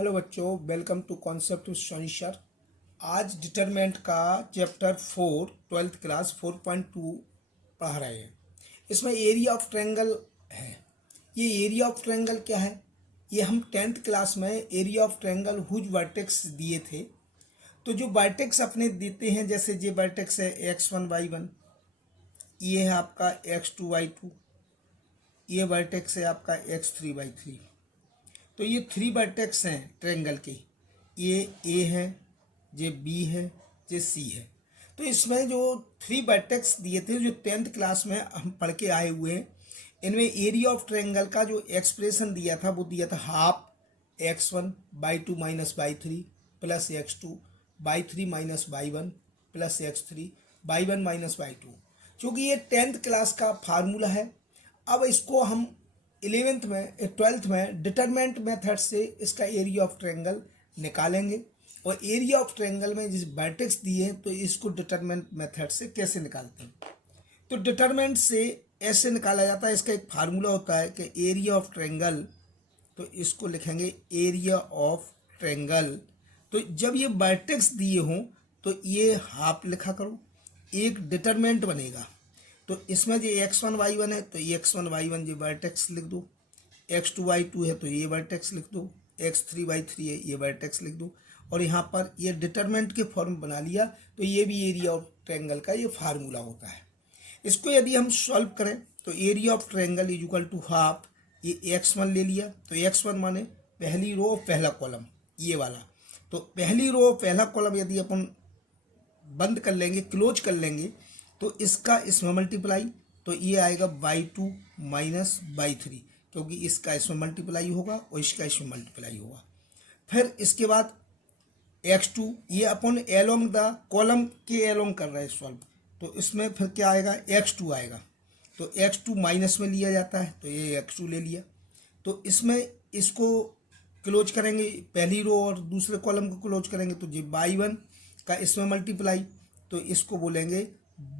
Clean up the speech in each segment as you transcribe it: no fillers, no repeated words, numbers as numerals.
Hello बच्चों, welcome to concept with Soni sir. आज determinant का चैप्टर 4 ट्वेल्थ क्लास 4.2 पढ़ा रहे हैं। इसमें एरिया ऑफ ट्रायंगल है। ये एरिया ऑफ ट्रायंगल क्या है? ये हम 10th क्लास में area of triangle whose vertex दिए थे। तो जो वर्टेक्स अपने देते हैं, जैसे ये वर्टेक्स है x1 y1, ये है आपका x2 y2, ये वर्टेक्स है आपका x3 y3। तो ये 3 वर्टेक्स हैं ट्रायंगल के। ये ए है, ये बी है, ये सी है। तो इसमें जो 3 वर्टेक्स दिए थे, जो 10th क्लास में हम पढ़ के आए हुए हैं, इनमें एरिया ऑफ ट्रायंगल का जो एक्सप्रेशन दिया था वो दिया था half x1/2 minus y3 plus x2 by3 minus y1 plus x3 by1 minus y2। क्योंकि ये 10th क्लास का फार्मूला है। अब इसको हम 11th में 12th में डिटरमिनेंट मेथड से इसका एरिया ऑफ ट्रायंगल निकालेंगे। और एरिया ऑफ ट्रायंगल में जिस वर्टेक्स दिए हैं तो इसको डिटरमिनेंट मेथड से कैसे निकालते हैं। तो डिटरमिनेंट से ऐसे निकाला जाता है। इसका एक फार्मूला होता है कि एरिया ऑफ ट्रायंगल, तो इसको लिखेंगे एरिया ऑफ ट्रायंगल। तो जब ये वर्टेक्स दिए हों तो ये हाफ लिखा करो, एक डिटरमिनेंट बनेगा। तो इसमें जो x1 y1 है तो ये x1 y1 ये वर्टेक्स लिख दो, x2 y2 है तो ये वर्टेक्स लिख दो, x3 y3 है ये वर्टेक्स लिख दो। और यहाँ पर ये डिटरमिनेंट के फॉर्म बना लिया। तो ये भी एरिया ऑफ ट्रायंगल का ये फार्मूला होता है। इसको यदि हम सॉल्व करें तो area of triangle is equal to half, ये x1 ले लिया तो x1 माने पहली रो पहला कॉलम ये वाला। तो पहली रो पहला कॉलम यदि अपन बंद कर लेंगे, क्लोज कर लेंगे, तो इसका इसमें मल्टीप्लाई, तो ये आएगा y2 माइनस y3, क्योंकि इसका इसमें मल्टीप्लाई होगा और इसका इसमें मल्टीप्लाई होगा। फिर इसके बाद x2, ये अपन एलोंग द कॉलम के एलोंग कर रहे हैं सॉल्व, तो इसमें फिर क्या आएगा x2 आएगा। तो x2 माइनस में लिया जाता है तो ये x2 ले लिया। तो इसमें इसको क्लोज करेंगे, पहली रो और दूसरे कॉलम को क्लोज करेंगे तो ये y1 का इसमें मल्टीप्लाई, तो इसको बोलेंगे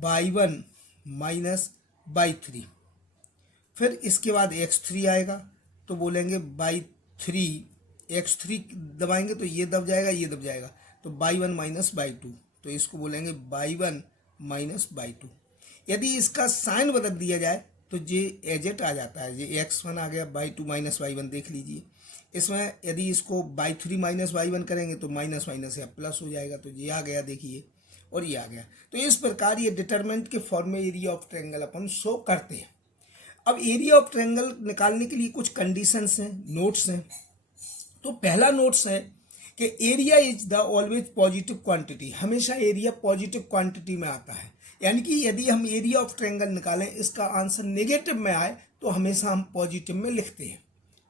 y1 माइनस y3। फिर इसके बाद x3 आएगा तो बोलेंगे y3, x3 दबाएंगे तो ये दब जाएगा, ये दब जाएगा, तो y1 माइनस y2, तो इसको बोलेंगे y1 माइनस y2। यदि इसका साइन बदल दिया जाए तो ये एजेट आ जाता है, ये x1 आ गया, y2 माइनस y1 देख लीजिए। इसमें यदि इसको y3 माइनस y1 करेंगे तो माइनस माइनस या प्लस हो जाएगा, तो ये आ गया देखिए, और ये आ गया। तो इस प्रकार ये डिटरमिनेंट के फॉर्म में area of triangle upon show करते हैं। अब एरिया ऑफ ट्रायंगल निकालने के लिए कुछ कंडीशंस हैं, नोट्स हैं। तो पहला नोट्स है कि area is the always positive quantity, हमेशा एरिया पॉजिटिव क्वांटिटी में आता है। यानी कि यदि हम एरिया ऑफ ट्रायंगल निकालें, इसका आंसर नेगेटिव में आए तो हमेशा हम पॉजिटिव में लिखते हैं।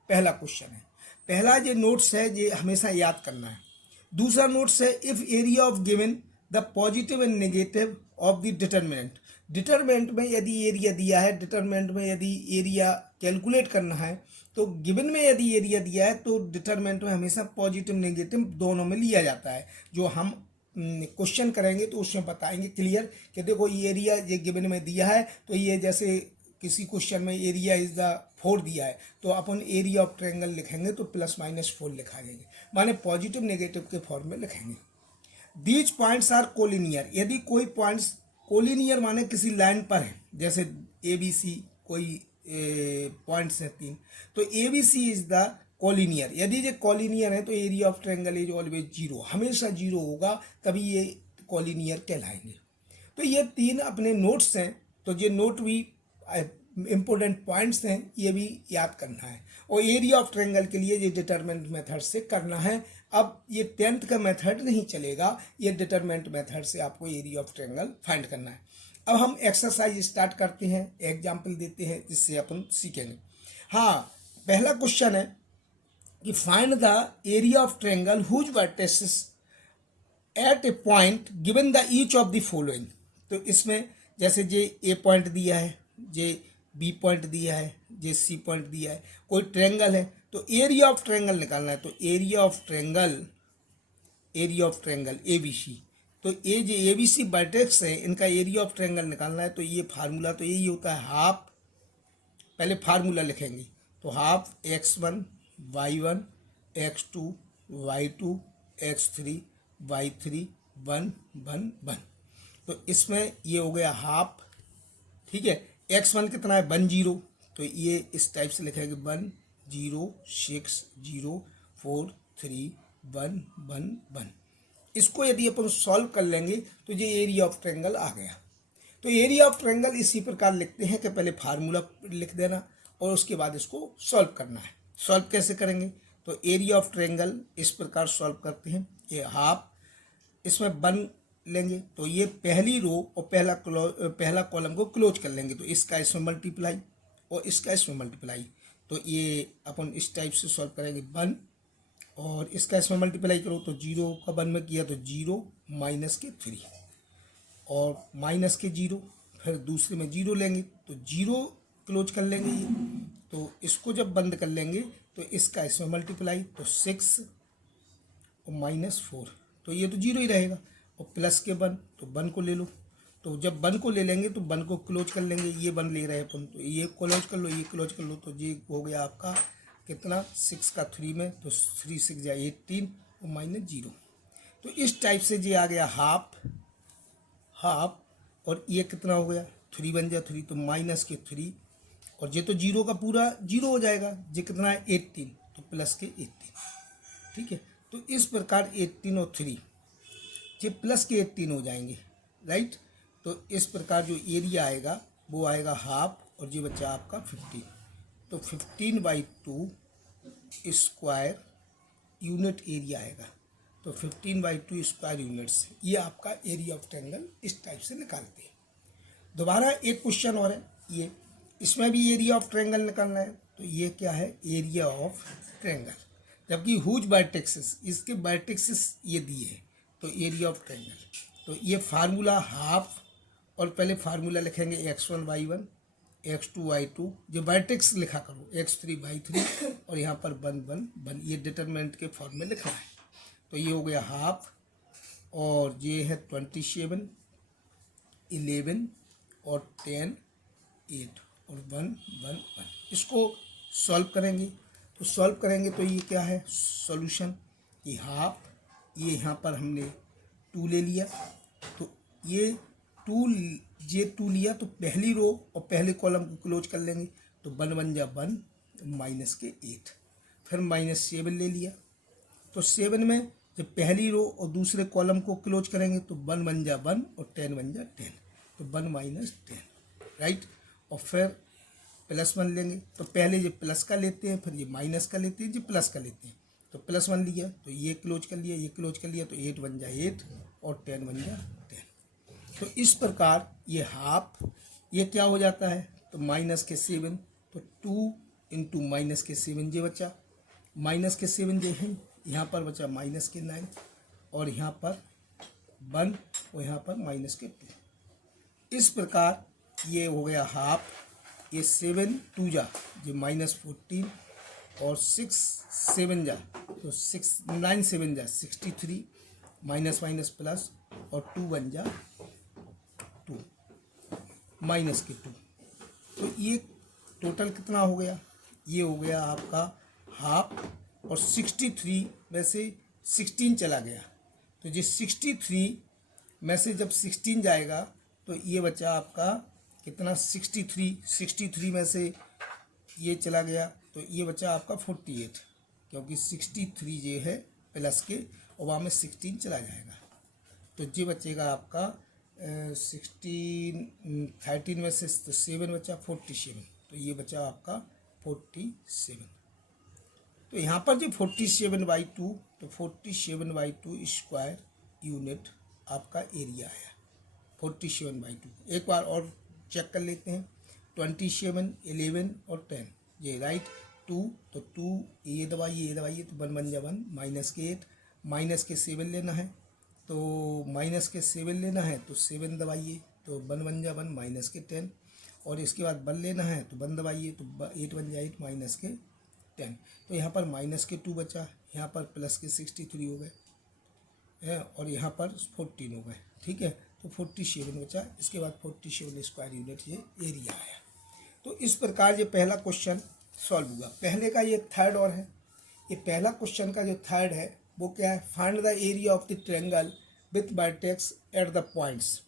पहला क्वेश्चन है, पहला जो नोट्स है ये हमेशा याद करना है। दूसरा नोट्स है, if area of given the positive and negative of the determinant, determinant में यदि एरिया दिया है, डिटरमिनेंट में यदि एरिया कैलकुलेट करना है, तो गिवन में यदि एरिया दिया है तो डिटरमिनेंट में हमेशा पॉजिटिव नेगेटिव दोनों में लिया जाता है। जो हम क्वेश्चन करेंगे तो उसमें बताएंगे क्लियर कि देखो ये एरिया ये गिवन में दिया है, तो ये जैसे किसी क्वेश्चन में एरिया इज द 4 दिया है तो अपन एरिया ऑफ ट्रायंगल लिखेंगे तो प्लस माइनस 4 लिखा देंगे, माने पॉजिटिव नेगेटिव के फॉर्म में लिखेंगे। दीज पॉइंट्स आर कोलिनियर, यदि कोई पॉइंट्स कोलिनियर माने किसी लाइन पर है, जैसे ए बी सी कोई पॉइंट्स हैं 3, तो A B C is the collinear. यदि ये कोलिनियर है तो area of triangle is always 0, हमेशा 0 होगा, तभी ये कोलिनियर कहलाएंगे। तो ये 3 अपने नोट्स हैं, तो ये नोट भी इम्पोर्टेंट पॉइंट्स हैं, ये भी याद करना है। और एरिया ऑफ ट्रायंगल के लिए ये डिटरमिनेंट मेथड से करना है। अब ये 10th का मेथड नहीं चलेगा, ये डिटरमिनेंट मेथड से आपको एरिया ऑफ ट्रायंगल फाइंड करना है। अब हम एक्सरसाइज स्टार्ट करते हैं, एग्जाम्पल देते हैं जिससे अपन सीखेंगे। हाँ, पहला क्वेश्चन है कि find the area of triangle whose vertices at a point given the each of the following. तो इसमें जैसे जे ए पॉइंट दिया है, जे बी पॉइंट दिया है, जे सी पॉइंट दिया है, कोई ट्रायंगल है तो एरिया ऑफ ट्रायंगल निकालना है। तो area of triangle A B C, तो ये जो ए बी सी वर्टेक्स है इनका एरिया ऑफ ट्रायंगल निकालना है। तो ये फार्मूला तो यही होता है, हाफ, पहले फार्मूला लिखेंगे तो half x1 y1 x2 y2 x3 y3 1 1 1। तो इसमें ये हो गया हाफ, ठीक है। x1 कितना है 1 0, तो ये इस टाइप से लिखेंगे 1 0 6 0 4 3 1 1 1। इसको यदि अपन सॉल्व कर लेंगे तो ये एरिया ऑफ ट्रायंगल आ गया। तो एरिया ऑफ ट्रायंगल इसी प्रकार लिखते हैं कि पहले फार्मूला लिख देना और उसके बाद इसको सॉल्व करना है। सॉल्व कैसे करेंगे, तो एरिया ऑफ ट्रायंगल इस प्रकार सॉल्व करते हैं। ये हाफ, इसमें 1 लेंगे तो ये पहली रो और पहला कॉलम को क्लोज कर लेंगे, तो इसका इसमें मल्टीप्लाई और इसका इसमें मल्टीप्लाई, तो ये अपन इस टाइप से सॉल्व करेंगे 1 और इसका इसमें मल्टीप्लाई करो तो 0 का 1 में किया तो 0 माइनस के 3 और माइनस के 0, फिर दूसरे में 0 लेंगे तो 0 क्लोज कर लेंगे ये, तो इसको जब बंद कर लेंगे तो इसका इसमें मल्टीप्लाई तो 6 और माइनस 4, तो ये तो 0 ही रहेगा और प्लस के 1, तो 1 को ले लो। तो जब 1 को ले लेंगे तो 1 को क्लोज कर लेंगे, ये 1 ले रहे हैं अपन, तो ये क्लोज कर लो, ये क्लोज कर लो, तो ये हो गया आपका कितना 6 का 3 में, तो 3 6 या 18 और माइनस 0। तो इस टाइप से ये आ गया हाफ हाफ, और ये कितना हो गया 3 बन जाए 3, तो माइनस के 3 और ये तो 0 का पूरा 0 हो जाएगा, ये कितना है 18, तो प्लस के 18, ठीक है। तो इस प्रकार 18 और 3 ये प्लस के 18 हो जाएंगे, राइट। तो इस प्रकार जो एरिया आएगा वो आएगा हाफ और ये बच्चा आपका 15, तो 15/2 स्क्वायर यूनिट एरिया आएगा, तो 15/2 स्क्वायर यूनिट्स, ये आपका एरिया ऑफ ट्रायंगल इस टाइप से निकालते हैं। दोबारा एक क्वेश्चन और है, ये इसमें भी एरिया ऑफ ट्रायंगल निकालना है, तो ये क्या है एरिया ऑफ ट्रायंगल, जबकि हुज वर्टेक्सेस, इसके वर्टेक्सेस ये दिए हैं, तो एरिया ऑफ ट्रायंगल, तो ये फार्मूला हाफ और पहले फार्मूला लिखेंगे x1 y1 x2 y2, जो वर्टेक्स लिखा करो x3 y3 और यहाँ पर 1 1 1, ये डिटरमिनेंट के फॉर्म में लिखना है। तो ये हो गया हाफ और ये है 27 11 और 10 8 और 1 1 1। इसको सॉल्व करेंगे, तो सॉल्व करेंगे तो ये क्या है सॉल्यूशन, ये हाफ, ये यहाँ पर हमने 2 ले लिया, तो ये 2 लिया तो पहली रो और पहले कॉलम को क्लोज कर लेंगे, तो 1 1 जा 1 माइनस के 8, फिर माइनस 7 ले लिया, तो 7 में जब पहली रो और दूसरे कॉलम को क्लोज करेंगे तो 1 1 जा 1 और 10 1 जा 10, तो 1 माइनस 10, राइट। और फिर प्लस 1 लेंगे, तो पहले ये प्लस का लेते हैं, फिर ये माइनस का लेते हैं, ये प्लस का लेते हैं, तो प्लस 1 लिया तो ये क्लोज कर लिया, ये क्लोज कर लिया, तो 8 1 जा 8 और 10 1 जा 10। तो इस प्रकार ये हाफ, ये क्या हो जाता है तो माइनस के 7, तो 2 इंटू माइनस के 7 ये बचा, माइनस के 7 ये हैं, यहाँ पर बचा माइनस के 9 और यहाँ पर 1 और यहाँ पर माइनस के 2। इस प्रकार ये हो गया हाफ, ये 7 2 जा ये माइनस 14 और 6 7 जा तो 6 9 7 जा 63 माइनस माइनस प्लस और 2 1 जा 2 माइनस के 2। तो ये टोटल कितना हो गया, ये हो गया आपका हाफ और 63 में से 16 चला गया, तो ये 63 में से जब 16 जाएगा तो ये बचा आपका कितना 63 में से ये चला गया तो ये बचा आपका 48, क्योंकि 63 ये है प्लस के और वहाँ में 16 चला जाएगा, तो ये बचेगा आपका 13 में से तो 7 बचा 47, तो ये बचा आपका 47। तो यहाँ पर जो 47/2, तो 47/2 स्क्वायर यूनिट आपका एरिया आया 47/2। एक बार और चेक कर लेते हैं, 27 11 और 10 ये राइट 2, तो 2 ये दबाइए तो 1 1 जा 1 माइनस के 8 माइनस के 7 लेना है, तो माइनस के 7 लेना है तो 7 दबाइए तो 1 1 जा 1 माइनस के 10 और इसके बाद 1 लेना है तो 1 दबाइए तो 8 1 जा 8 माइनस के 10। तो यहाँ पर माइनस के 2 बचा, यहाँ पर प्लस के 63 हो गए है और यहाँ पर 14 हो गए, ठीक है। तो 47 बचा, इसके बाद 47 स्क्वायर यूनिट ये एरिया आया। तो इस प्रकार ये पहला क्वेश्चन सॉल्व हुआ। पहले का ये थर्ड और है, ये पहला क्वेश्चन का जो थर्ड है वो क्या है, find the area of the triangle with vertex at the points.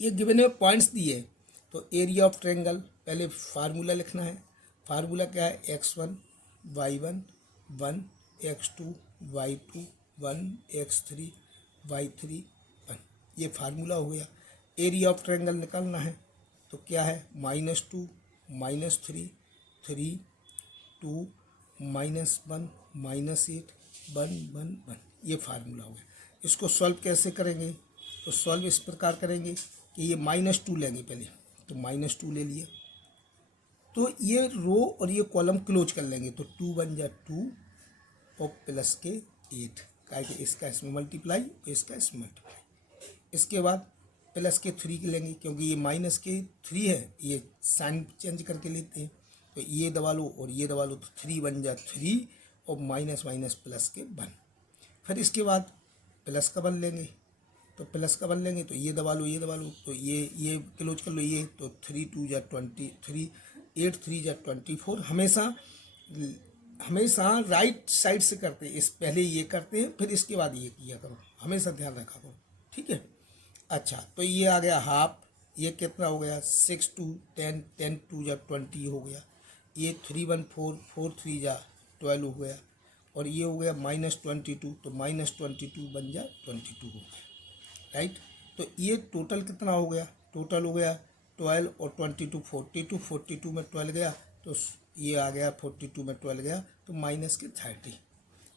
ये गिवन है पॉइंट्स दिए, तो एरिया ऑफ ट्रायंगल पहले फार्मूला लिखना है। फार्मूला क्या है, x1 y1 1 x2 y2 1 x3 y3 1, ये फार्मूला हो गया। एरिया ऑफ ट्रायंगल निकालना है तो क्या है, -2 -3 3 2 -1 -8 1 1 1, ये फार्मूला हो गया। इसको सॉल्व कैसे करेंगे, तो सॉल्व इस प्रकार करेंगे कि ये -2 लेंगे पहले, तो -2 ले लिया, तो ये रो और ये कॉलम क्लोज कर लेंगे, तो 2 बन जा 2 और प्लस के 8, क्या कि इसका इसमें मल्टीप्लाई, इसका इसमें मल्टीप्लाई। इसके बाद प्लस के 3 के लेंगे, क्योंकि ये माइनस के 3 है, ये साइन चेंज करके लेते हैं, तो ये दबा लो और ये दबा लो, तो 3 बन जा 3 और माइनस माइनस प्लस के 1। फिर इसके बाद प्लस का 1 लेंगे, तो प्लस का 1 लेंगे, तो ये दबा लो ये दबा लो, तो ये क्लोज कर लो, ये तो 3 2 जा 23 8 3 जा 24। हमेशा राइट साइड से करते हैं, इस पहले ये करते हैं फिर इसके बाद ये किया करो, हमेशा ध्यान रखा करो, ठीक है। अच्छा, तो ये आ गया हाफ, ये कितना हो गया 6 2 10 10 2 जा 20 हो गया, ये 3 1 4 4 3 जा 12 हो गया, और ये हो गया -22, तो -22 बन जा 22 हो गया, राइट। तो ये टोटल कितना हो गया, टोटल हो गया 12 और 22 42, 42 में 12 गया, तो ये आ गया 42 में 12 गया, तो माइनस के 30,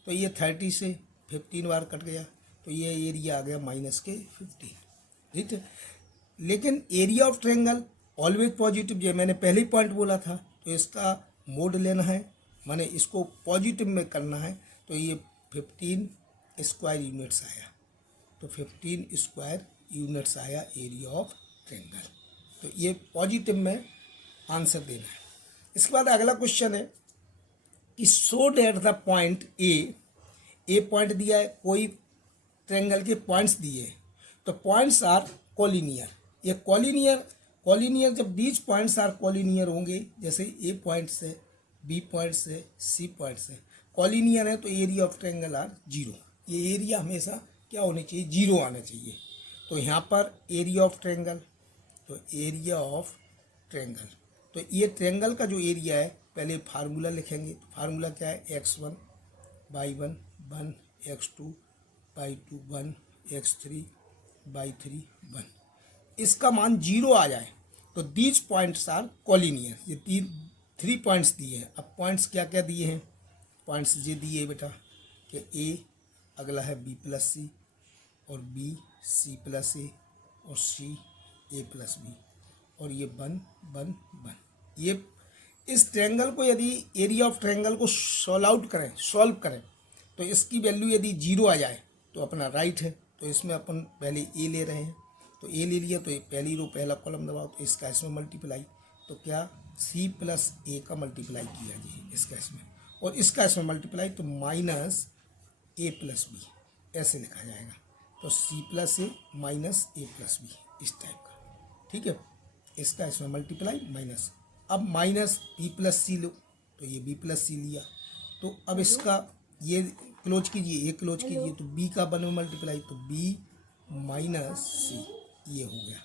तो ये 30 से 15 बार कट गया, तो ये एरिया आ गया माइनस के 15, ठीक है। लेकिन area of triangle always positive, जो मैंने पहले ही पॉइंट बोला था, तो इसका मोड लेना है, माने इसको पॉजिटिव में करना है, तो ये 15 स्क्वायर यूनिट्स आया, तो 15 स्क्वायर यूनिट्स आया एरिया ऑफ ट्रायंगल, तो ये पॉजिटिव में आंसर देना है। इसके बाद अगला क्वेश्चन है कि show that the point A point दिया है, कोई ट्रायंगल के पॉइंट्स दिए हैं, तो पॉइंट्स आर कॉलिनियर। ये कॉलिनियर जब बीच पॉइंट्स आर कॉलिनियर होंगे, जैसे ए पॉइंट से बी पॉइंट से सी पॉइंट से कॉलिनियर है, तो एरिया ऑफ ट्रायंगल आर 0। ये एरिया हमेशा क्या होनी चाहिए, 0 आना चाहिए। तो यहाँ पर एरिया ऑफ ट्रायंगल, तो एरिया ऑफ ट्रायंगल, तो ये ट्रायंगल का जो एरिया है, पहले फार्मूला लिखेंगे, तो फार्मूला क्या है, x1 y1 1 x2 y2 1 x3 y3 1, इसका मान 0 आ जाए तो दीज पॉइंट्स आर कॉलिनियर। ये 3 पॉइंट्स दिए हैं। अब पॉइंट्स क्या क्या दिए हैं, पॉइंट्स ये दिए बेटा कि ए, अगला है b प्लस सी, और b c प्लस ए, और c a प्लस बी, और ये 1 1 1। ये इस ट्रायंगल को यदि एरिया ऑफ ट्रायंगल को सॉल्व करें तो इसकी वैल्यू यदि 0 आ जाए तो अपना राइट है। तो इसमें अपन पहले ए ले रहे हैं, तो ए ले लिया, तो ये पहली रो पहला कॉलम दबाओ, तो इसका इसमें मल्टीप्लाई, तो क्या सी प्लस ए का मल्टीप्लाई किया जाए इसका इसमें, और इसका इसमें मल्टीप्लाई, तो माइनस ए प्लस बी ऐसे लिखा जाएगा। तो सी plus A minus A plus B, इस टाइप का, ठीक है। इसका इसमें मल्टीप्लाई माइनस, अब माइनस बी प्लस सी लो, तो ये बी प्लस सी लिया, तो अब इसका ये क्लोज कीजिए, ये क्लोज कीजिए, तो बी का 1 में मल्टीप्लाई, तो बी माइनस सी, ये हो गया,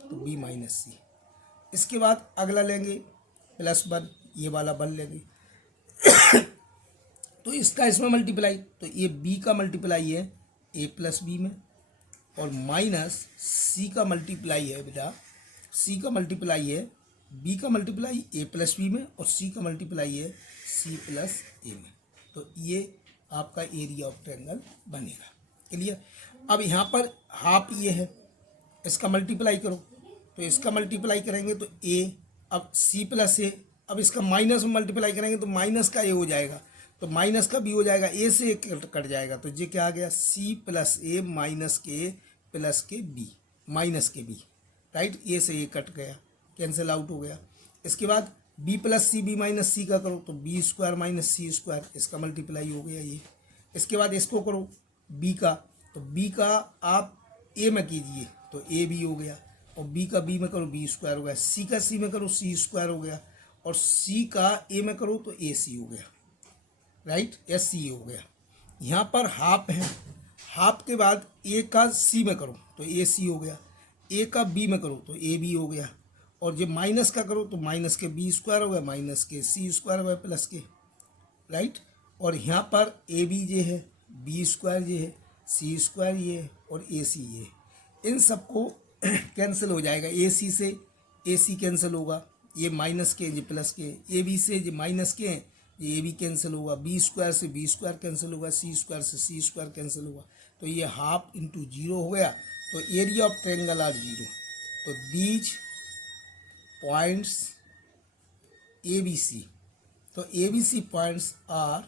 तो बी माइनस सी। इसके बाद अगला लेंगे +1, ये वाला 1 लेंगे तो इसका इसमें मल्टीप्लाई, तो ये बी का मल्टीप्लाई है ए प्लस बी में, और माइनस सी का मल्टीप्लाई है बेटा, सी का मल्टीप्लाई है बी का मल्टीप्लाई ए प्लस बी में, और सी का मल्टीप्लाई है सी प्लस ए में। तो ये आपका एरिया ऑफ ट्रायंगल बनेगा, क्लियर। अब यहाँ पर हाफ ये है, इसका मल्टीप्लाई करो, तो इसका मल्टीप्लाई करेंगे तो ए, अब सी प्लस ए, अब इसका माइनस में मल्टीप्लाई करेंगे तो माइनस का ए हो जाएगा, तो माइनस का बी हो जाएगा, ए से ए कट जाएगा, तो ये क्या आ गया, C plus A minus K plus K B, minus K B, right. A से ए कट गया, कैंसिल आउट हो गया। इसके बाद B plus C B minus C का करो, तो B square minus C square, इसका मल्टीप्लाई हो गया ये। इसके बाद इसको करो बी का, तो बी का आप ए में कीजिए, तो ए बी हो गया, और बी का बी में करो बी स्क्वायर हो गया, सी का सी में करो सी स्क्वायर हो गया, और सी का ए में करो तो ए सी हो गया, राइट, एस सी हो गया। यहाँ पर हाफ है, हाफ के बाद ए का सी में करो तो ए सी हो गया, ए का बी में करो तो ए बी हो गया, और जब माइनस का करो तो माइनस के बी स्क्वायर हो गया, माइनस के सी स्क्वायर हो गया प्लस के, राइट। और यहाँ पर ए बी ये है, बी स्क्वायर ये है, सी स्क्वायर ये है, और ए सी ये है। इन सबको कैंसिल हो जाएगा, ए सी से ए सी कैंसिल होगा, ये माइनस के ये प्लस के, ए बी से ये माइनस के हैं ये ए बी कैंसिल होगा, बी स्क्वायर से बी स्क्वायर कैंसिल होगा, सी स्क्वायर से सी स्क्वायर कैंसिल होगा, तो ये हाफ इंटू जीरो हो गया। तो area of triangle are zero. तो these points A B C, तो A B C points are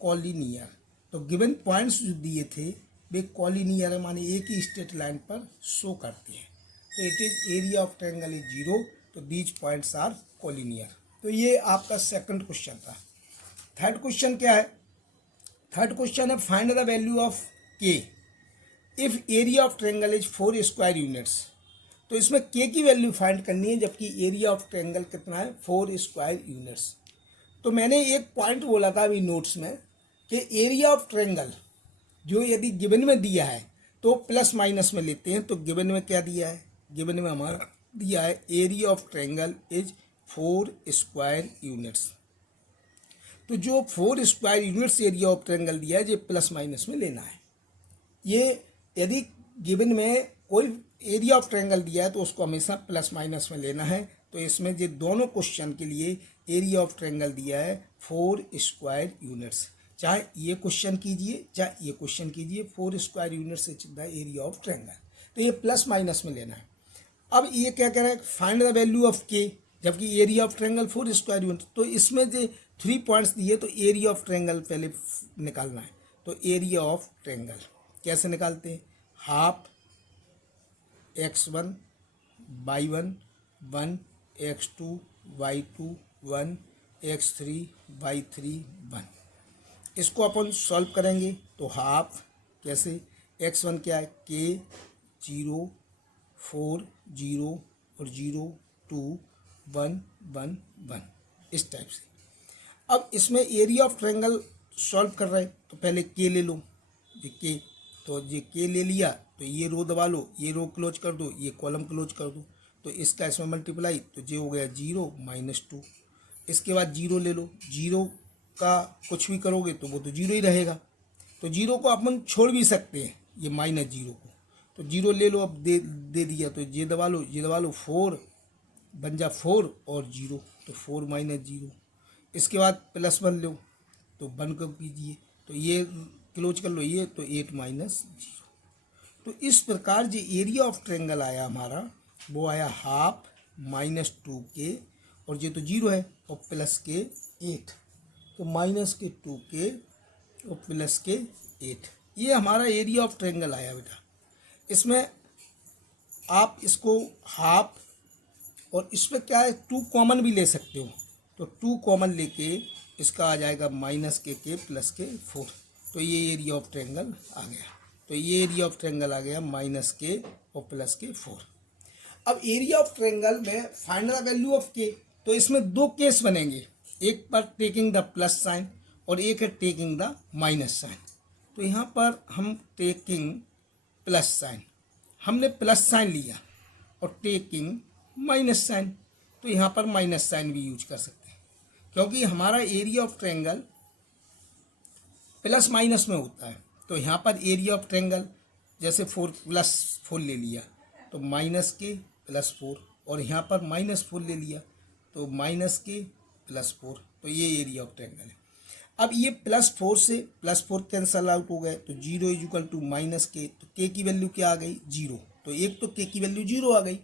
collinear. तो गिवन पॉइंट्स जो दिए थे वे कॉलिनियर है, माने एक ही स्ट्रेट लाइन पर शो करते हैं। तो it is area of triangle is zero, तो दीज पॉइंट्स आर कॉलिनियर। तो ये आपका सेकंड क्वेश्चन था। थर्ड क्वेश्चन क्या है? थर्ड क्वेश्चन है फाइंड द वैल्यू ऑफ के if area of triangle is 4 square units. तो इसमें के की वैल्यू फाइंड करनी है, जबकि एरिया ऑफ ट्रायंगल कितना है 4 स्क्वायर यूनिट्स। तो मैंने एक पॉइंट बोला था अभी नोट्स में कि एरिया ऑफ ट्रायंगल जो यदि गिवन में दिया है तो प्लस माइनस में लेते हैं। तो गिवन में क्या दिया है? गिवन में हमारा दिया है area of triangle is 4 square units. तो जो 4 square units area of triangle दिया है ये प्लस माइनस में लेना है। ये यदि गिवन में कोई एरिया ऑफ ट्रायंगल दिया है तो उसको हमेशा प्लस माइनस में लेना है। तो इसमें ये दोनों क्वेश्चन के लिए एरिया ऑफ ट्रायंगल दिया है 4 स्क्वायर यूनिट्स। चाहे ये क्वेश्चन कीजिए चाहे ये क्वेश्चन कीजिए, 4 स्क्वायर यूनिट से चिपका एरिया ऑफ ट्रायंगल, तो ये प्लस माइनस में लेना है। अब ये क्या कह रहा है? फाइंड द वैल्यू ऑफ के, जबकि area of triangle 4 square unit. तो इसमें जो 3 पॉइंट्स दिए तो एरिया ऑफ ट्रायंगल पहले निकालना है। तो एरिया ऑफ ट्रायंगल कैसे निकालते हैं? Half x1 y1 1 x2 y2 1 x3 y3 1। इसको अपन सॉल्व करेंगे तो हाफ कैसे? x1 क्या है? k 0 4 0 और 0 2 1 1 1, इस टाइप से। अब इसमें एरिया ऑफ ट्रायंगल सॉल्व कर रहे हैं तो पहले के ले लो, ये के, तो ये के ले लिया तो ये रो दबा लो, ये रो क्लोज कर दो, ये कॉलम क्लोज कर दो, तो इसका इसमें मल्टीप्लाई, तो ये हो गया 0 -2। इसके बाद 0 ले लो, 0 का कुछ भी करोगे तो वो तो 0 ही रहेगा। तो 0 को अपन छोड़ भी सकते हैं, ये -0 को, तो 0 ले लो। अब दे दिया तो ये दबा लो, ये दबा लो, 4 बन जा 4 और 0, तो 4 - 0। इसके बाद +1 लो तो 1 को कीजिए, तो ये क्लोज कर लो, ये तो 8 - 0। तो इस प्रकार जो एरिया ऑफ ट्रायंगल आया हमारा वो आया हाफ -2 के, और ये तो 0 है, और प्लस के 8, तो -2 के और प्लस के 8, ये हमारा एरिया ऑफ ट्रायंगल आया बेटा। इसमें आप इसको हाफ और इसमें क्या है 2 कॉमन भी ले सकते हो, तो 2 कॉमन लेके इसका आ जाएगा -के प्लस के 4, तो ये एरिया ऑफ ट्रायंगल आ गया। तो ये एरिया ऑफ ट्रायंगल आ गया -के और प्लस के 4। अब एरिया ऑफ ट्रायंगल में फाइंड द वैल्यू ऑफ के, तो इसमें 2 केस बनेंगे, एक पर टेकिंग द प्लस साइन और एक है टेकिंग द माइनस साइन। तो यहाँ पर हम टेकिंग प्लस साइन, हमने प्लस साइन लिया, और टेकिंग माइनस साइन, तो यहाँ पर माइनस साइन भी यूज कर सकते हैं, क्योंकि हमारा area of triangle plus minus में होता है। तो यहाँ पर एरिया ऑफ ट्रायंगल जैसे 4 + 4 ले लिया तो -के +4, और यहाँ पर -4 ले लिया तो -के +4, तो ये एरिया ऑफ ट्रायंगल है। अब ये +4 से +4 कैंसल आउट हो गए, तो 0 = -के, तो के की वैल्यू क्या आ गई? 0, तो एक तो के की वैल्यू 0 आ गई,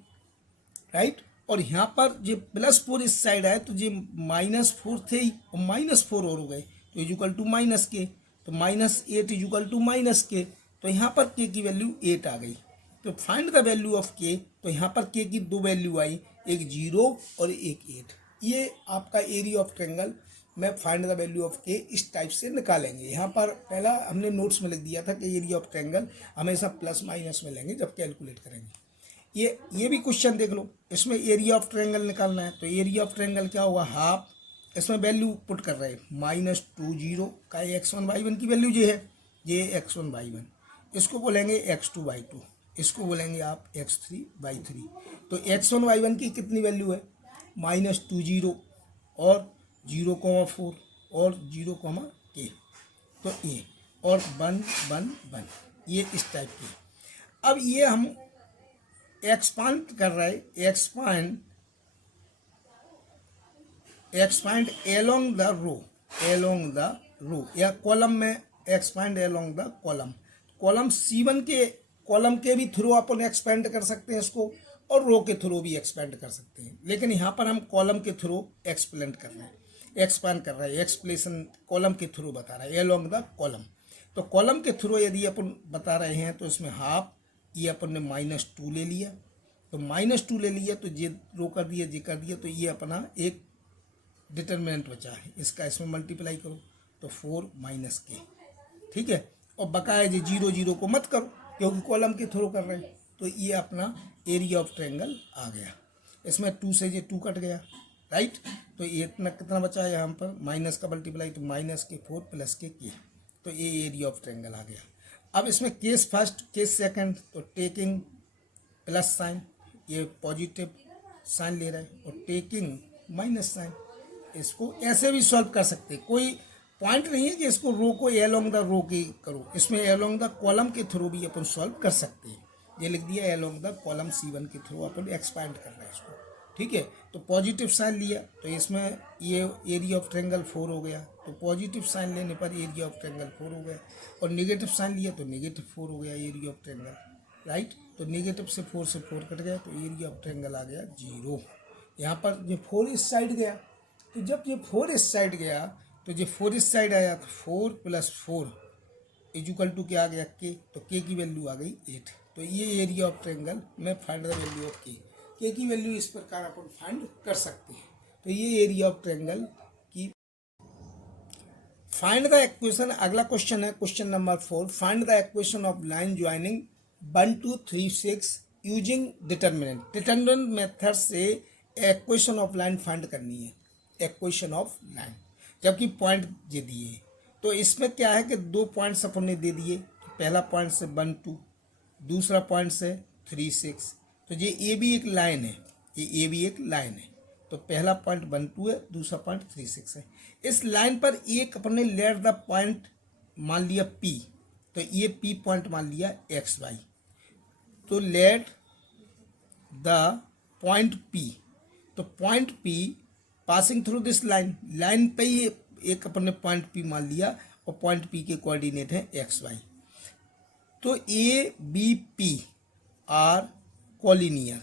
राइट। और यहाँ पर जो +4 इस साइड आए तो जो -4 थे ही, और -4 और हो गए, तो = -के, तो -8 = -के, तो यहाँ पर के की वैल्यू 8 आ गई। तो फाइंड द वैल्यू ऑफ के, तो यहाँ पर के की 2 वैल्यू आई, एक 0 और एक 8। ये आपका एरिया ऑफ ट्रायंगल में फाइंड द वैल्यू ऑफ के इस टाइप से निकालेंगे। यहाँ पर पहला हमने नोट्स में लिख दिया था कि एरिया ऑफ ट्रायंगल हमेशा प्लस माइनस में लेंगे जब कैलकुलेट करेंगे। ये भी क्वेश्चन देख लो, इसमें एरिया ऑफ ट्रायंगल निकालना है, तो एरिया ऑफ ट्रायंगल क्या होगा? हाफ, इसमें वैल्यू पुट कर रहे हैं -2 0 का x1 y1 की वैल्यू ये है, ये x1/1, इसको बोलेंगे x2/2, इसको बोलेंगे आप x3/3। तो x1/1 की कितनी वैल्यू है, -2 0 और 0,4 और 0,k, तो ये और 1 1 1, ये इस टाइप की। अब ये हम एक्सपांड कर रहे हैं, एक्सपांड एलोंग द रो या कॉलम में expand along the column. Column C1 के कॉलम के भी थ्रू अपन एक्सपेंड कर सकते हैं इसको, और रो के थ्रू भी एक्सपेंड कर सकते हैं, लेकिन यहाँ पर हम कॉलम के थ्रू एक्सप्लेंड कर रहे हैं, एक्सपांड कर रहे हैं, एक्सप्लेशन कॉलम के थ्रू बता रहा है, एलोंग द कॉलम। तो कॉलम के थ्रू यदि अपन बता रहे हैं तो इसमें हाफ, ये अपन ने -2 ले लिया, तो -2 ले लिया तो ये रो कर दिया, ये कर दिया, तो ये अपना एक डिटर्मिनेंट बचा है, इसका इसमें मल्टीप्लाई करो तो 4 - k, ठीक है। और बकाया जो 0 0 को मत करो क्योंकि कॉलम के थ्रू कर रहे हैं, तो ये अपना एरिया ऑफ ट्रायंगल आ गया। इसमें 2 से ये 2 कट गया, राइट। तो ये इतना कितना बचा है यहाँ पर, माइनस का मल्टीप्लाई तो -k4 + k, तो ये एरिया ऑफ ट्रायंगल आ गया। अब इसमें केस फर्स्ट केस सेकंड, तो टेकिंग प्लस साइन, ये पॉजिटिव साइन ले रहा है, और टेकिंग माइनस साइन, इसको ऐसे भी सॉल्व कर सकते हैं, कोई पॉइंट नहीं है कि इसको रो को एलोंग द रो की करो, इसमें एलोंग द कॉलम के थ्रू भी अपन सॉल्व कर सकते हैं। ये लिख दिया एलोंग द कॉलम C1 के थ्रू अपन एक्सपैंड कर रहे हैं इसको, ठीक है। तो पॉजिटिव साइन लिया तो इसमें ये एरिया ऑफ ट्रायंगल 4 हो गया, तो पॉजिटिव साइन लेने पर एरिया ऑफ ट्रायंगल 4 हो गया, और नेगेटिव साइन लिया तो -4 हो गया एरिया ऑफ ट्रायंगल, राइट। तो नेगेटिव से 4 से 4 कट गया, तो एरिया ऑफ ट्रायंगल आ गया 0। यहाँ पर जो 4 इस साइड गया, तो जब ये 4 इस साइड गया तो जो 4 इस साइड आया तो 4 + 4 = क्या आ गया, k, तो k की वैल्यू आ गई 8। तो ये एरिया ऑफ ट्रायंगल में find the value of k की वैल्यू इस प्रकार अपन फाइंड कर सकते हैं। तो ये एरिया ऑफ ट्रायंगल की फाइंड द इक्वेशन। अगला क्वेश्चन है question number 4, find the equation of line joining 1 2 3 6 using determinant method से इक्वेशन ऑफ लाइन फाइंड करनी है, इक्वेशन ऑफ लाइन, जबकि पॉइंट ये दिए। तो इसमें क्या है कि 2 पॉइंट्स अपन ने दे दिए, तो पहला पॉइंट से 1 2, दूसरा पॉइंट से 3 6, तो ये भी एक लाइन है, ये भी एक लाइन है। तो पहला पॉइंट 1 2 है, दूसरा पॉइंट 3 6 है। इस लाइन पर एक अपन ने लेट द पॉइंट मान लिया P, तो ये P पॉइंट मान लिया XY, तो लेट द पॉइंट P, तो point P passing through this line पे ही एक अपन ने पॉइंट P मान लिया, और पॉइंट P के कोऑर्डिनेट है XY। तो ABP आर कॉलिनियर,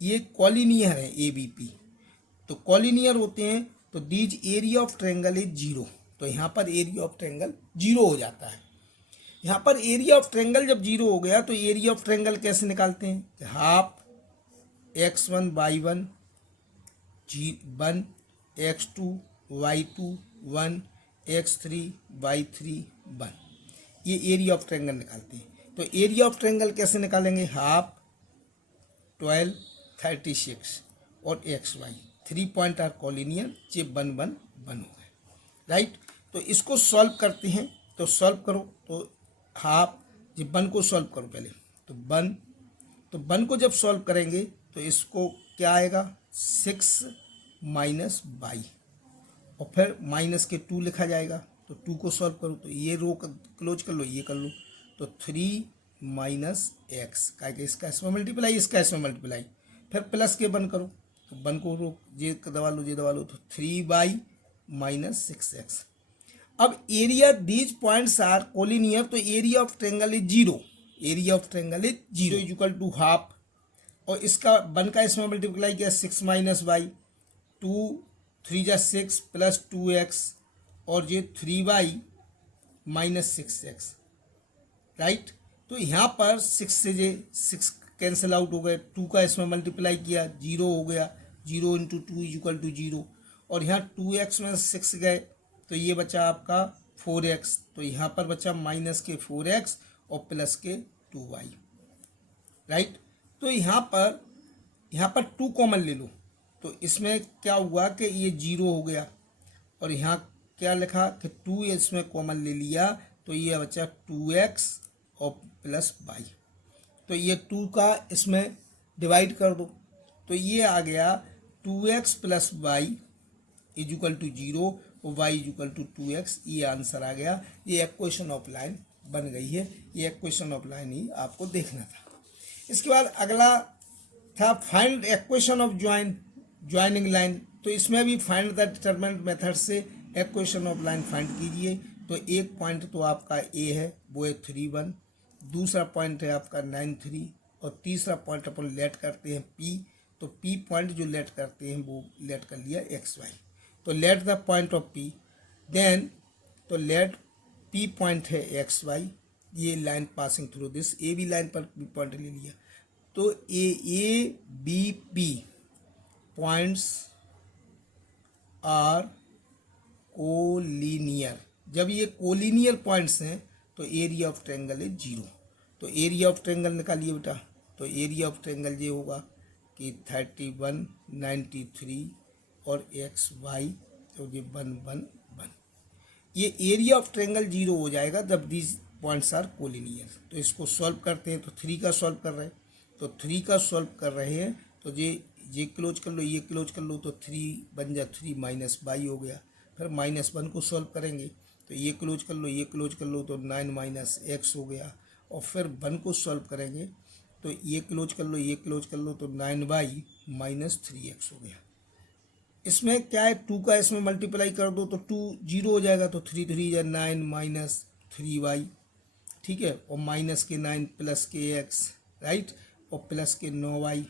ये कॉलिनियर है ABP, तो कॉलिनियर होते हैं, तो these area of triangle is 0, तो यहाँ पर एरिया ऑफ ट्रायंगल 0 हो जाता है। यहाँ पर एरिया ऑफ ट्रायंगल जब 0 हो गया तो एरिया ऑफ ट्रायंगल कैसे निकालते हैं, half x1/1 1 x2 y2 1 x3 y3 1, ये एरिया ऑफ ट्रायंगल निकालते हैं। तो एरिया ऑफ ट्रायंगल कैसे निकालेंगे, हाफ 12 36 और XY, 3 पॉइंट आर कॉलिनियर, ये 1 1 1 हो गए, राइट। तो इसको सॉल्व करते हैं, तो सॉल्व करो, तो हाफ ये 1 को सॉल्व करो पहले, तो 1, तो 1 को जब सॉल्व करेंगे तो इसको क्या आएगा 6 - y, और फिर माइनस के 2 लिखा जाएगा, तो 2 को सॉल्व करो, तो ये रो क्लोज कर लो, ये कर लो, तो 3 - x का इसका इसमें मल्टीप्लाई, इसका इसमें मल्टीप्लाई, फिर प्लस के 1 करो, तो 1 को रो ये दबा लो, ये दबा लो, तो 3y - 6x। अब area these points are collinear, तो area of triangle is 0, area of triangle is 0 = half, और इसका 1 का इसमें मल्टीप्लाई किया 6 - y, 2 3 × 6 + 2x, और ये 3y - 6x, राइट। तो यहाँ पर 6 से ये 6 कैंसिल आउट हो गए, 2 का इसमें मल्टीप्लाई किया 0 हो गया, 0 × 2 = 0, और यहाँ 2x में 6 गए तो ये बचा आपका 4x, तो यहाँ पर बचा माइनस के 4x और प्लस के 2y, राइट। तो यहाँ पर 2 कॉमन ले लो, तो इसमें क्या हुआ कि ये 0 हो गया, और यहाँ क्या लिखा कि 2 इसमें कॉमन ले लिया तो ये बचा 2x और प्लस वाई। तो ये 2 का इसमें डिवाइड कर दो, तो ये आ गया 2x plus y is equal to 0 और y is equal to 2x। ये आंसर आ गया। ये इक्वेशन ऑफ लाइन बन गई है। ये इक्वेशन ऑफ लाइन ही आपको देखना था। इसके बाद अगला था find equation of joining line. तो इसमें भी फाइंड द डिटरमिनेंट मेथड से इक्वेशन ऑफ लाइन फाइंड कीजिए। तो एक पॉइंट तो आपका ए है, वो है 3 1, दूसरा पॉइंट है आपका 9 3, और तीसरा पॉइंट अपन लेट करते हैं पी। तो पी पॉइंट जो लेट करते हैं वो लेट कर लिया एक्स वाई। तो let the point of P, then तो लेट पी पॉइंट है एक्स वाई, ये line passing through this. A B line पर पी पॉइंट ले लिया। तो A B P points are collinear. जब ये कोलिनियर पॉइंट्स हैं तो एरिया ऑफ ट्रायंगल है 0। तो एरिया ऑफ ट्रायंगल निकालिए बेटा। तो एरिया ऑफ ट्रायंगल ये होगा कि 31 93 और एक्स वाई, तो ये 1 1 1। ये एरिया ऑफ ट्रायंगल 0 हो जाएगा जब दीज पॉइंट्स आर कोलिनियर। तो इसको सॉल्व करते हैं। तो 3 का सॉल्व कर रहे हैं, तो 3 का सॉल्व कर रहे हैं। तो ये क्लोज कर लो, ये क्लोज कर लो, तो 3 बन जा 3 माइनस वाई हो गया। फिर -1 को सॉल्व करेंगे, तो ये क्लोज कर लो, ये क्लोज कर लो, तो 9 माइनस एक्स हो गया। और फिर 1 को सॉल्व करेंगे, तो ये क्लोज कर लो, ये क्लोज कर लो, तो 9 वाई माइनस 3x हो गया। इसमें क्या है, 2 का इसमें मल्टीप्लाई कर दो तो 2 0 हो जाएगा। तो 3 3 या 9 माइनस 3y, ठीक है, और माइनस के 9 प्लस के x, राइट, और प्लस के 9y,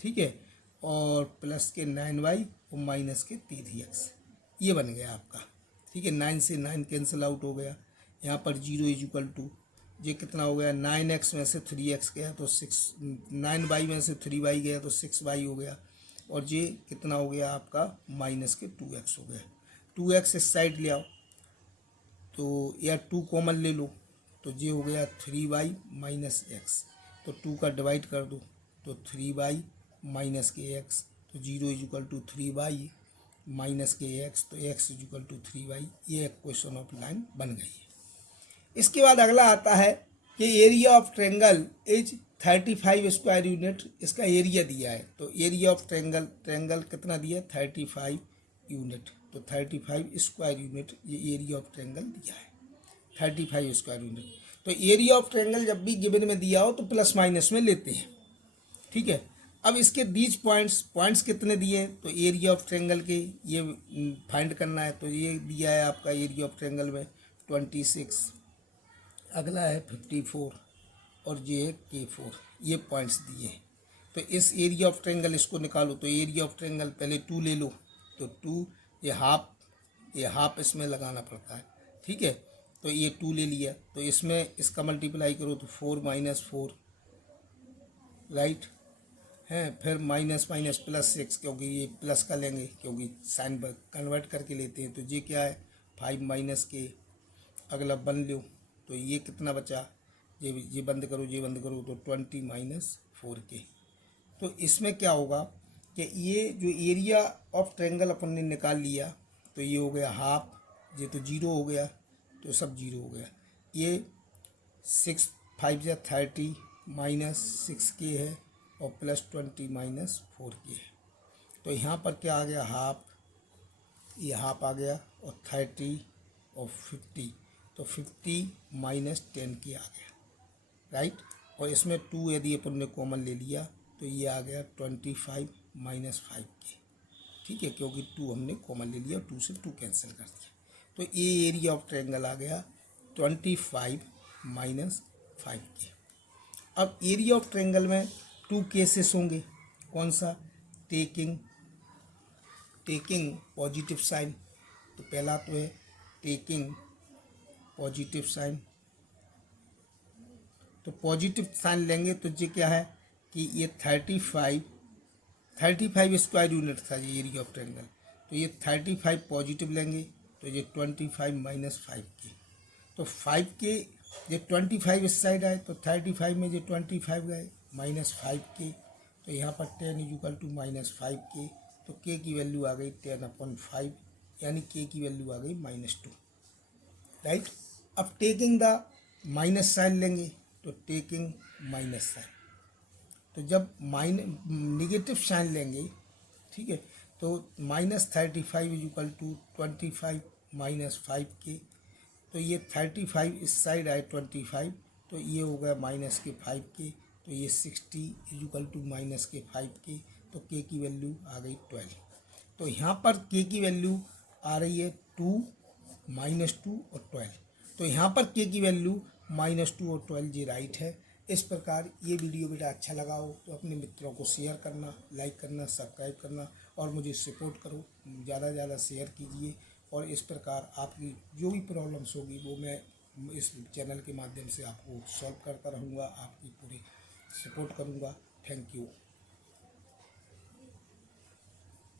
ठीक है, और प्लस के 9y और माइनस के 3x। ये बन गया आपका, ठीक है। 9 से 9 कैंसिल आउट हो गया। यहाँ पर 0 इज इक्वल टू ये कितना हो गया, 9x में से 3x गया तो 6, 9y में से 3y गया तो 6y हो गया। और ये कितना हो गया आपका, माइनस के 2x हो गया। 2x इस साइड ले आओ, तो या 2 कॉमन ले लो, तो ये हो गया 3y माइनस एक्स। तो 2 का डिवाइड कर दो, तो 3y माइनस के एक्स, तो 0 is equal to 3y minus k x, तो x is equal to 3y। ये इक्वेशन ऑफ लाइन बन गई है। इसके बाद अगला आता है कि area of triangle is 35 square unit. इसका एरिया दिया है, तो एरिया ऑफ ट्रायंगल कितना दिया है, 35 यूनिट। तो 35 स्क्वायर यूनिट ये एरिया ऑफ ट्रायंगल दिया है, 35 स्क्वायर यूनिट। तो एरिया ऑफ ट्रायंगल जब भी गिवन में दिया हो तो प्लस माइनस में लेते हैं, ठीक है। अब इसके बीच पॉइंट्स कितने दिए, तो एरिया ऑफ ट्रायंगल के ये फाइंड करना है। तो ये दिया है आपका एरिया ऑफ ट्रायंगल में 26, अगला है 54 और ये है K4। ये पॉइंट्स दिए हैं। तो इस एरिया ऑफ ट्रायंगल इसको निकालो। तो एरिया ऑफ ट्रायंगल पहले 2 ले लो, तो 2 ये हाफ इसमें लगाना पड़ता है, ठीक है। तो ये 2 ले लिया, तो इसमें इसका मल्टीप्लाई करो तो 4 माइनस 4, राइट है। फिर माइनस माइनस प्लस 6, क्योंकि ये प्लस का लेंगे क्योंकि साइन कन्वर्ट करके लेते हैं। तो ये क्या है, 5 माइनस के, अगला 1 लो, तो ये कितना बचा, ये बंद करो, ये बंद करो, तो 20 माइनस 4k। तो इसमें क्या होगा कि ये जो एरिया ऑफ ट्रायंगल अपन ने निकाल लिया, तो ये हो गया हाफ, ये तो 0 हो गया, तो सब 0 हो गया। ये 6 5 या 30 माइनस 6k है, और प्लस 20 माइनस 4k है। तो यहाँ पर क्या आ गया, हाफ, ये हाफ आ गया, और 30 और 50, तो 50 माइनस 10k आ गया, राइट। और इसमें 2 यदि अपन ने कॉमन ले लिया तो ये आ गया 25 माइनस 5k, ठीक है, क्योंकि 2 हमने कॉमन ले लिया, 2 से 2 कैंसिल कर दिया। तो ये एरिया ऑफ ट्रायंगल आ गया 25 माइनस 5k। अब एरिया ऑफ ट्रायंगल में 2 केसेस होंगे, कौन सा, टेकिंग पॉजिटिव साइन। तो पहला तो है टेकिंग पॉजिटिव साइन। तो पॉजिटिव साइन लेंगे तो ये क्या है कि ये 35 स्क्वायर यूनिट था ये एरिया ऑफ ट्रायंगल। तो ये 35 पॉजिटिव लेंगे, तो ये 25 माइनस 5k। तो 5k, ये 25 इस साइड आए, तो 35 में ये 25 गए माइनस 5k। तो यहाँ पर 10 is equal to minus 5k। तो k की वैल्यू आ गई 10/5, यानी k की वैल्यू आ गई -2, राइट। अब टेकिंग द माइनस साइन लेंगे, तो टेकिंग माइनस साइन, तो जब निगेटिव साइन लेंगे, ठीक है, तो -35 इज इक्वल टू 25 -5 के, तो ये 35 इस साइड आए 25, तो ये हो गया -5 के, तो ये 60 इज इक्वल टू -5 के, तो के की वैल्यू आ गई 12। तो यहाँ पर के की वैल्यू आ रही है 2 -2 और 12, तो यहाँ पर के की वैल्यू -2 और 12 जी राइट है। इस प्रकार ये वीडियो बेटा अच्छा लगा हो तो अपने मित्रों को शेयर करना, लाइक करना, सब्सक्राइब करना और मुझे सपोर्ट करो, ज़्यादा से ज़्यादा शेयर कीजिए। और इस प्रकार आपकी जो भी प्रॉब्लम्स होगी वो मैं इस चैनल के माध्यम से आपको सॉल्व करता रहूँगा, आपकी पूरी सपोर्ट करूँगा। Thank you.